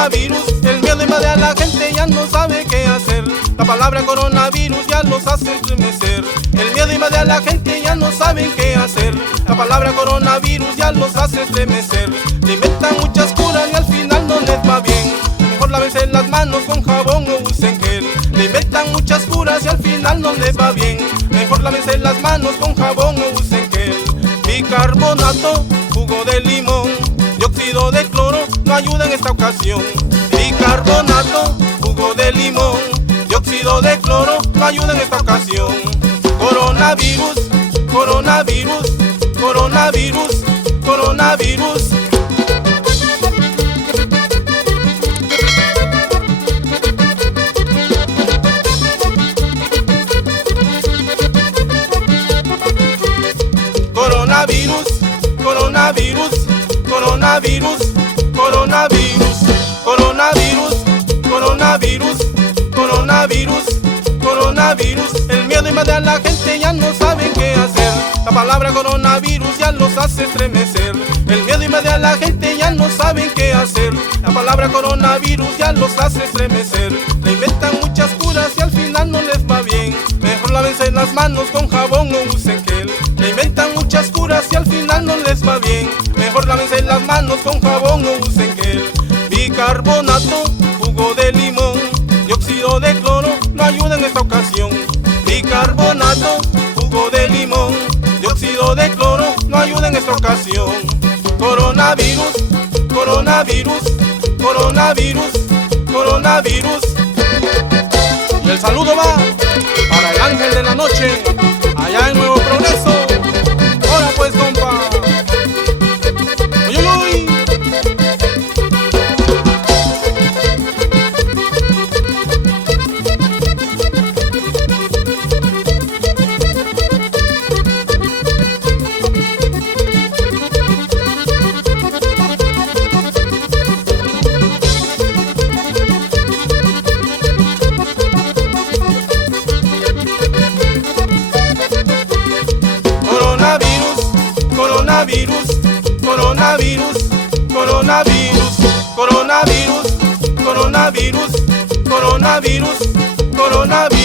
coronavirus. El miedo invade a la gente, ya no sabe qué hacer. La palabra coronavirus ya los hace estremecer. El miedo invade a la gente, ya no saben qué hacer. La palabra coronavirus ya los hace estremecer. Le inventan muchas curas y al final no les va bien. Mejor lávense las manos con jabón o usen gel. Le inventan muchas curas y al final no les va bien. Mejor lávense las manos con jabón o usen gel. Bicarbonato, jugo de limón, dióxido de cloro no ayuda en esta ocasión. Bicarbonato, jugo de limón, dióxido de cloro no ayuda en esta ocasión. Coronavirus, coronavirus, coronavirus, coronavirus. Coronavirus, coronavirus, coronavirus, coronavirus, coronavirus, coronavirus, coronavirus, coronavirus. El miedo invade a la gente, ya no saben qué hacer. La palabra coronavirus ya los hace estremecer. El miedo invade a la gente, ya no saben qué hacer. La palabra coronavirus ya los hace estremecer. Le inventan muchas curas y al final no les va bien. Mejor lávense las manos con jabón o usen gel. Le inventan muchas curas y al final no les va bien. Mejor lávense las manos con jabón o usen gel. Bicarbonato, jugo de limón, dióxido de cloro no ayuda en esta ocasión. Bicarbonato, jugo de limón, dióxido de cloro no ayuda en esta ocasión. Coronavirus, coronavirus, coronavirus, coronavirus. Y el saludo va para el ángel de la noche, allá en Nuevo Progreso. Ahora pues, compa. Uy, uy, uy. Coronavirus, coronavirus, coronavirus, coronavirus, coronavirus, coronavirus, coronavirus.